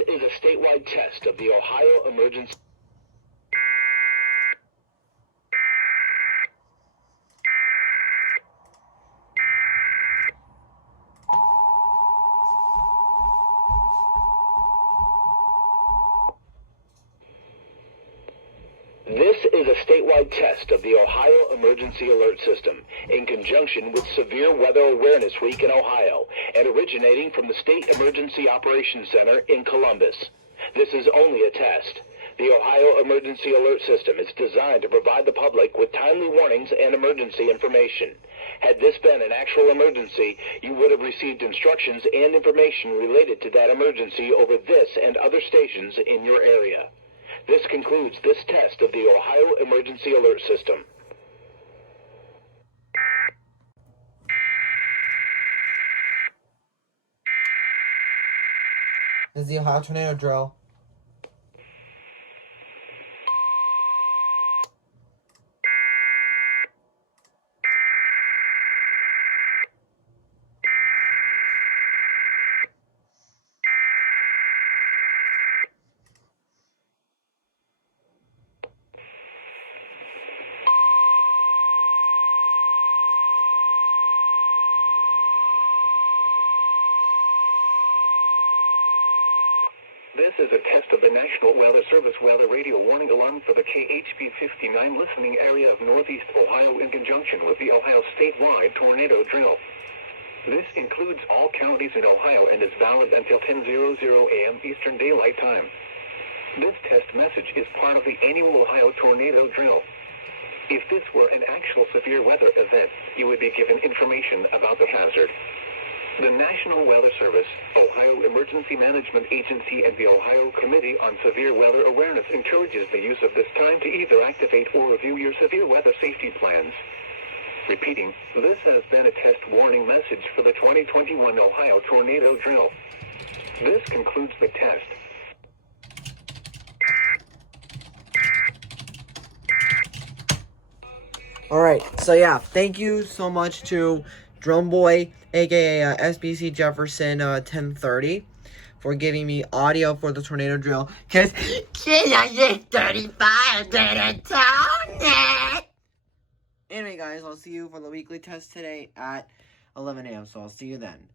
is a statewide test of the Ohio Emergency. This is a statewide test of the Ohio Emergency Alert System in conjunction with Severe Weather Awareness Week in Ohio and originating from the State Emergency Operations Center in Columbus. This is only a test. The Ohio Emergency Alert System is designed to provide the public with timely warnings and emergency information. Had this been an actual emergency, you would have received instructions and information related to that emergency over this and other stations in your area. This concludes this test of the Ohio Emergency Alert System. This is the Ohio Tornado Drill. This is a test of the National Weather Service weather radio warning alarm for the KHB 59 listening area of Northeast Ohio in conjunction with the Ohio statewide tornado drill. This includes all counties in Ohio and is valid until 10:00 a.m. Eastern Daylight Time. This test message is part of the annual Ohio tornado drill. If this were an actual severe weather event, you would be given information about the hazard. The National Weather Service, Ohio Emergency Management Agency, and the Ohio Committee on Severe Weather Awareness encourages the use of this time to either activate or review your severe weather safety plans. Repeating, this has been a test warning message for the 2021 Ohio Tornado Drill. This concludes the test. Alright, so yeah, thank you so much to Drum Boy, aka SBC Jefferson 1030, for giving me audio for the tornado drill. Cause I get 35 to the town. Anyway, guys, I'll see you for the weekly test today at 11 a.m. So I'll see you then.